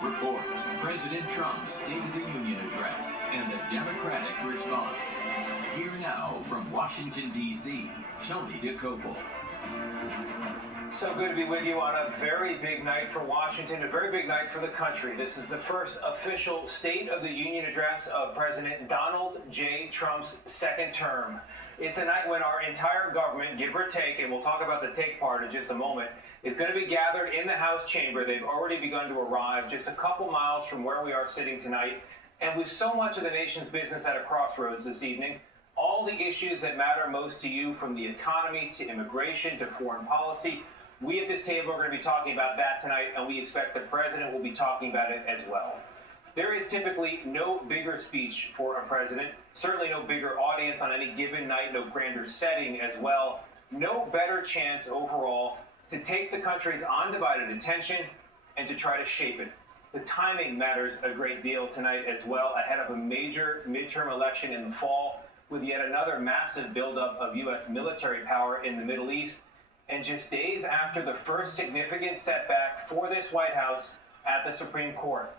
Report, President Trump's State of the Union address and the Democratic response. Here now from Washington, D.C., Tony DeCopel. So good to be with you on a very big night for Washington, a very big night for the country. This is the first official State of the Union address of President Donald J. Trump's second term. It's a night when our entire government, give or take, and we'll talk about the take part in just a moment, is going to be gathered in the House chamber. They've already begun to arrive just a couple miles from where we are sitting tonight. And with so much of the nation's business at a crossroads this evening, all the issues that matter most to you, from the economy to immigration to foreign policy, we at this table are going to be talking about that tonight, and we expect the president will be talking about it as well. There is typically no bigger speech for a president, certainly no bigger audience on any given night, no grander setting as well, no better chance overall to take the country's undivided attention and to try to shape it. The timing matters a great deal tonight as well, ahead of a major midterm election in the fall, with yet another massive buildup of U.S. military power in the Middle East, and just days after the first significant setback for this White House at the Supreme Court.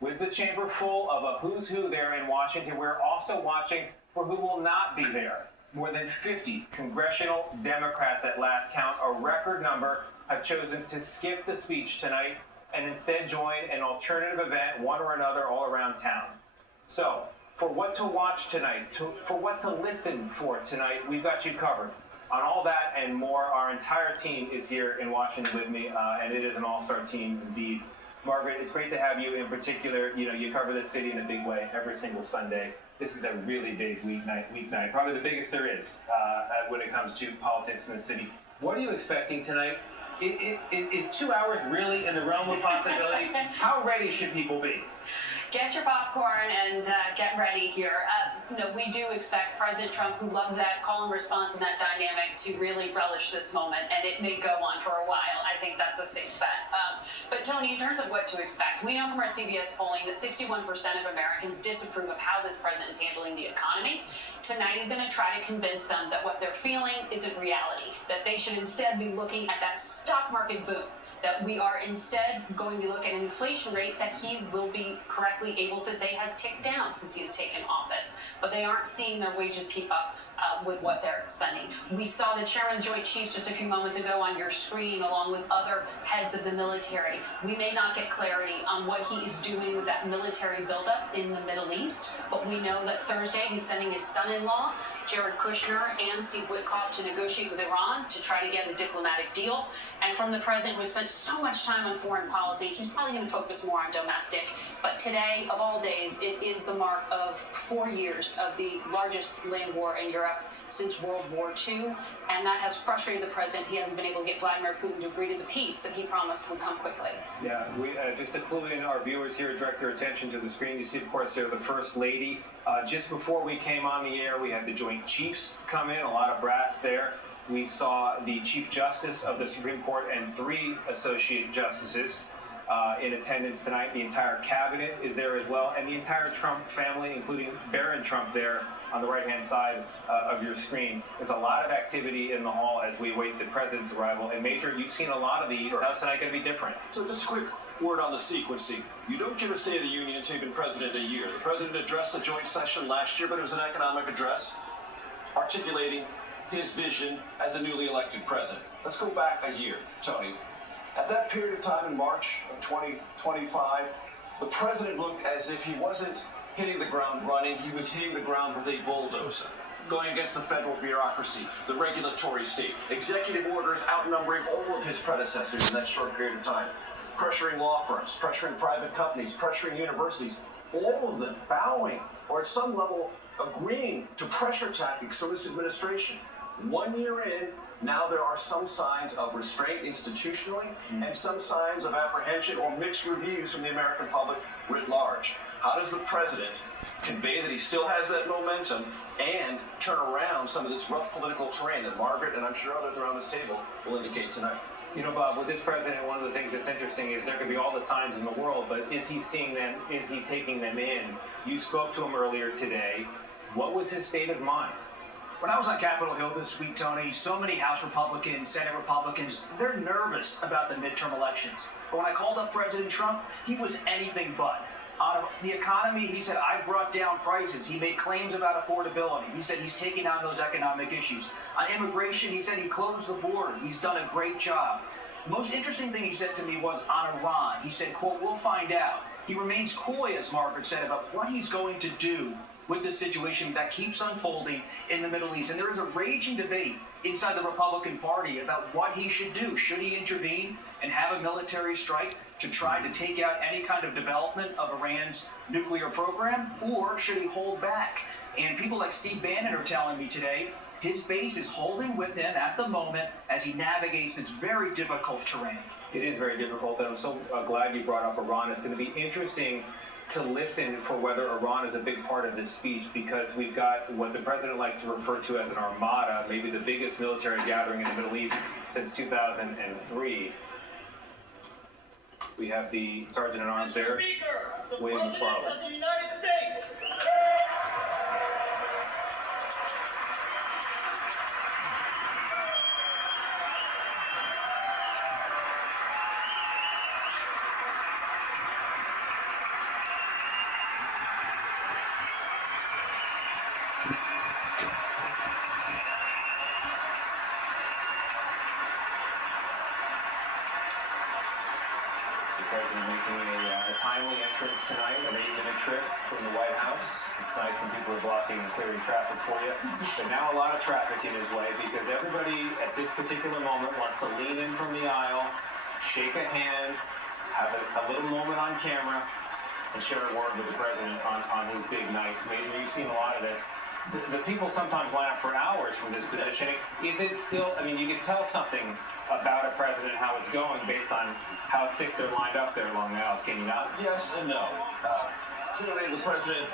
With the chamber full of a who's who there in Washington, we're also watching for who will not be there. More than 50 congressional Democrats at last count, a record number, have chosen to skip the speech tonight and instead join an alternative event, one or another, all around town. So, for what to watch tonight, for what to listen for tonight, we've got you covered. On all that and more, our entire team is here in Washington with me, and it is an all-star team indeed. Margaret, it's great to have you in particular. You know, you cover this city in a big way every single Sunday. This is a really big weeknight, probably the biggest there is when it comes to politics in the city. What are you expecting tonight? Is 2 hours really in the realm of possibility? How ready should people be? Get your popcorn and get ready here. We do expect President Trump, who loves that call and response and that dynamic, to really relish this moment, and it may go on for a while. I think that's a safe bet. But Tony, in terms of what to expect, we know from our CBS polling that 61% of Americans disapprove of how this president is handling the economy. Tonight he's going to try to convince them that what they're feeling isn't reality, that they should instead be looking at that stock market boom, that we are instead going to look at an inflation rate that he will be correctly able to say has ticked down since he has taken office. But they aren't seeing their wages keep up with what they're spending. We saw the Chairman of the Joint Chiefs just a few moments ago on your screen, along with other heads of the military. We may not get clarity on what he is doing with that military buildup in the Middle East, but we know that Thursday he's sending his son-in-law, Jared Kushner, and Steve Witkoff to negotiate with Iran to try to get a diplomatic deal. And from the president, who spent so much time on foreign policy, he's probably going to focus more on domestic. But today, of all days, it is the mark of 4 years of the largest land war in Europe since World War II, and that has frustrated the president. He hasn't been able to get Vladimir Putin to agree to the peace that he promised would come quickly. Yeah, just to clue in our viewers here, direct their attention to the screen. You see, of course, there the First Lady. Just before we came on the air, we had the Joint Chiefs come in, a lot of brass there. We saw the Chief Justice of the Supreme Court and 3 Associate Justices in attendance tonight. The entire cabinet is there as well, and the entire Trump family, including Barron Trump there on the right-hand side of your screen. There's a lot of activity in the hall as we await the president's arrival. And Major, you've seen a lot of these. Sure. How's tonight going to be different? So just a quick word on the sequencing. You don't give a State of the Union until you've been president a year. The president addressed a joint session last year, but it was an economic address articulating his vision as a newly elected president. Let's go back a year, Tony. At that period of time in March of 2025, the president looked as if he wasn't hitting the ground running, he was hitting the ground with a bulldozer, going against the federal bureaucracy, the regulatory state, executive orders outnumbering all of his predecessors in that short period of time, pressuring law firms, pressuring private companies, pressuring universities, all of them bowing or at some level agreeing to pressure tactics from this administration. 1 year in, now there are some signs of restraint institutionally and some signs of apprehension or mixed reviews from the American public writ large. How does the president convey that he still has that momentum and turn around some of this rough political terrain that Margaret and I'm sure others around this table will indicate tonight? You know, Bob, with this president, one of the things that's interesting is there could be all the signs in the world, but is he seeing them? Is he taking them in? You spoke to him earlier today. What was his state of mind? When I was on Capitol Hill this week, Tony, so many House Republicans, Senate Republicans, they're nervous about the midterm elections. But when I called up President Trump, he was anything but. On the economy, he said, I've brought down prices. He made claims about affordability. He said he's taking on those economic issues. On immigration, he said he closed the border. He's done a great job. The most interesting thing he said to me was on Iran. He said, quote, we'll find out. He remains coy, as Margaret said, about what he's going to do with this situation that keeps unfolding in the Middle East. And there is a raging debate inside the Republican Party about what he should do. Should he intervene and have a military strike to try to take out any kind of development of Iran's nuclear program, or should he hold back? And people like Steve Bannon are telling me today his base is holding with him at the moment as he navigates this very difficult terrain. It is very difficult, and I'm so glad you brought up Iran. It's going to be interesting to listen for whether Iran is a big part of this speech, because we've got what the president likes to refer to as an armada, maybe the biggest military gathering in the Middle East since 2003. We have the Sergeant at Arms there, William McFarland. Of the United States. The president making a timely entrance tonight, an 8-minute trip from the White House. It's nice when people are blocking and clearing traffic for you. But now a lot of traffic in his way, because everybody at this particular moment wants to lean in from the aisle, shake a hand, have a little moment on camera, and share a word with the president on his big night. Major, you've seen a lot of this. The people sometimes line up for hours from this positioning. Is it still, I mean, you can tell something about a president, how it's going, based on how thick they're lined up there along the aisles, can you not? Yes and no. Clearly, the president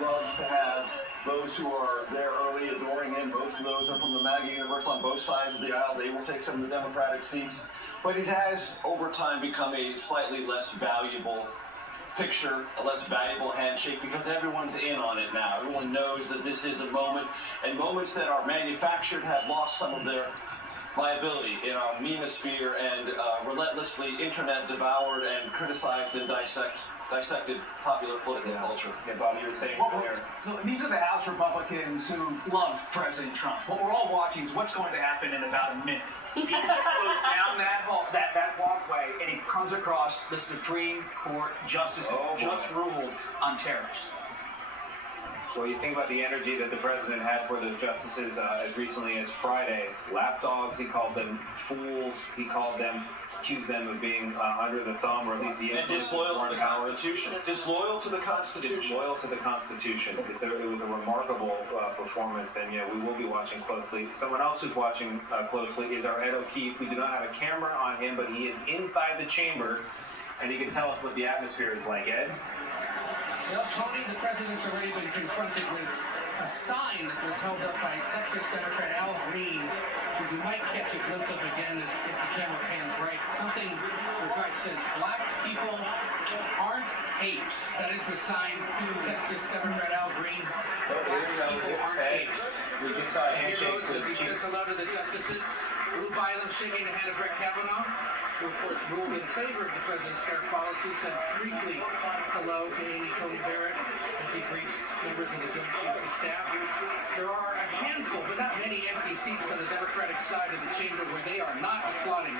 loves to have those who are there early adoring him. Most of those are from the MAGA universe on both sides of the aisle. They will take some of the Democratic seats. But it has, over time, become a slightly less valuable picture, a less valuable handshake, because everyone's in on it now. Everyone knows that this is a moment, and moments that are manufactured have lost some of their viability in our memosphere and relentlessly internet devoured and criticized and dissected popular political culture. Yeah, Bob, you were saying earlier. These are the House Republicans who love President Trump. What we're all watching is what's going to happen in about a minute. He goes down that walkway, and he comes across the Supreme Court justices just ruled on tariffs. So you think about the energy that the president had for the justices as recently as Friday. Lapdogs, he called them fools. He called them, accused them of being under the thumb, or at least the influence of disloyal to foreign the powers. Constitution. Disloyal to the Constitution. Disloyal to the Constitution. It was a remarkable performance, and yeah, we will be watching closely. Someone else who's watching closely is our Ed O'Keefe. We do not have a camera on him, but he is inside the chamber, and he can tell us what the atmosphere is like. Ed? Well, Tony, the president's already been confronted with a sign that was held up by Texas Democrat Al Green, who you might catch a glimpse of again if the camera pans right. Something that right says, "Black people aren't apes." That is the sign. Texas Democrat Al Green. Black people aren't apes. We just saw a And here handshake goes as with he Chief. says hello to the justices. Lou Bylam shaking the hand of Brett Kavanaugh, who of course ruled in favor of the president's fair policy, said briefly hello to Amy Coney Barrett as he greets members of the Joint Chiefs of Staff. There are a handful, but not many, empty seats on the Democratic side of the chamber where they are not applauding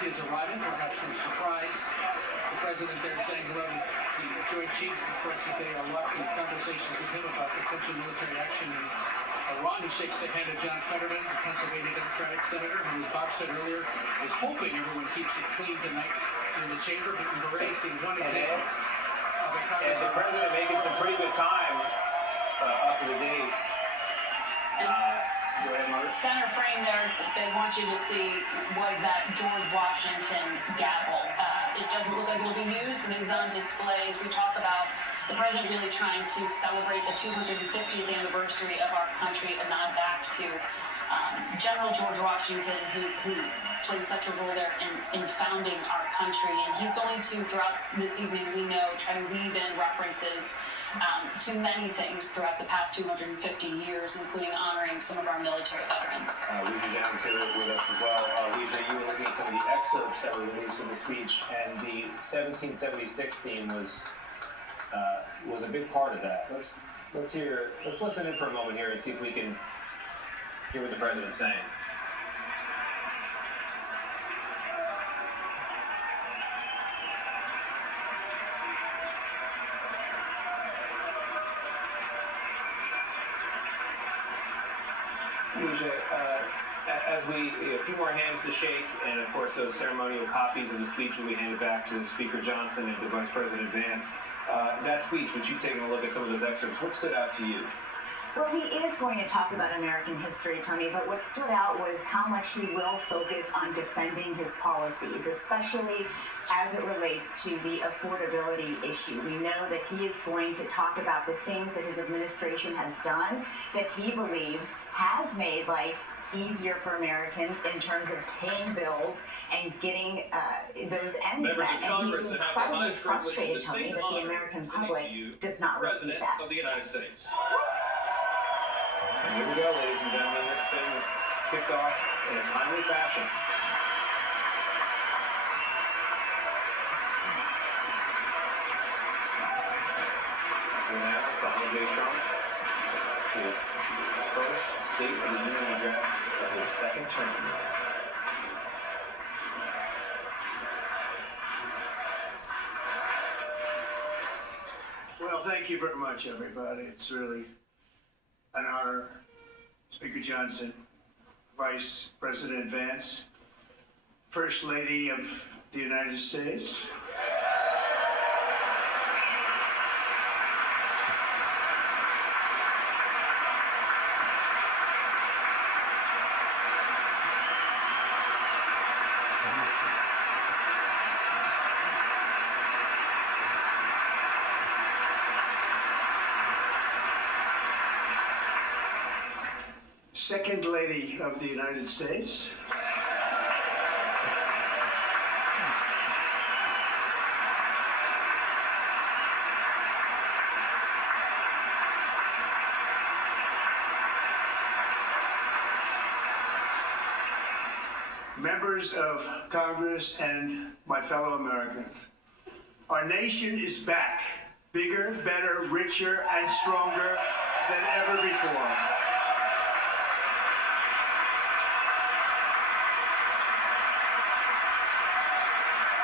his arrival, perhaps from surprise. The president there saying hello to the Joint Chiefs, of course, as they are welcoming conversations with him about potential military action in Iran. He shakes the hand of John Fetterman, the Pennsylvania Democratic senator, who, as Bob said earlier, is hoping everyone keeps it clean tonight in the chamber. But we've already seen one example of a Congress. And the president making some pretty good time up to the days. Go ahead, Margaret. Center frame there that they want you to see was that George Washington gavel. It doesn't look like it'll be used, but it's on displays. We talk about the president really trying to celebrate the 250th anniversary of our country, a nod back to General George Washington, who played such a role there in founding our country. And he's going to, throughout this evening, we know, try to weave in references to many things throughout the past 250 years, including honoring some of our military veterans. Wiafe John's here with us as well. Wiafe, you were looking at some of the excerpts that were released in the speech, and the 1776 theme was a big part of that. Let's listen in for a moment here and see if we can hear what the president's saying. Wiafe, as a few more hands to shake, and of course those ceremonial copies of the speech will be handed back to Speaker Johnson and to Vice President Vance. That speech, which you've taken a look at some of those excerpts, what stood out to you? Well, he is going to talk about American history, Tony, but what stood out was how much he will focus on defending his policies, especially as it relates to the affordability issue. We know that he is going to talk about the things that his administration has done that he believes has made life easier for Americans in terms of paying bills and getting those ends met. And he's incredibly frustrated, Tony, that the American public does not receive that. Of the United States. And here we go, ladies and gentlemen. This thing kicked off in a timely fashion. And now, Donald J. Trump, his first State of the Union address of his second term. Well, thank you very much, everybody. It's really an honor. Speaker Johnson, Vice President Vance, First Lady of the United States. Second Lady of the United States. Members of Congress and my fellow Americans, our nation is back, bigger, better, richer, and stronger than ever before.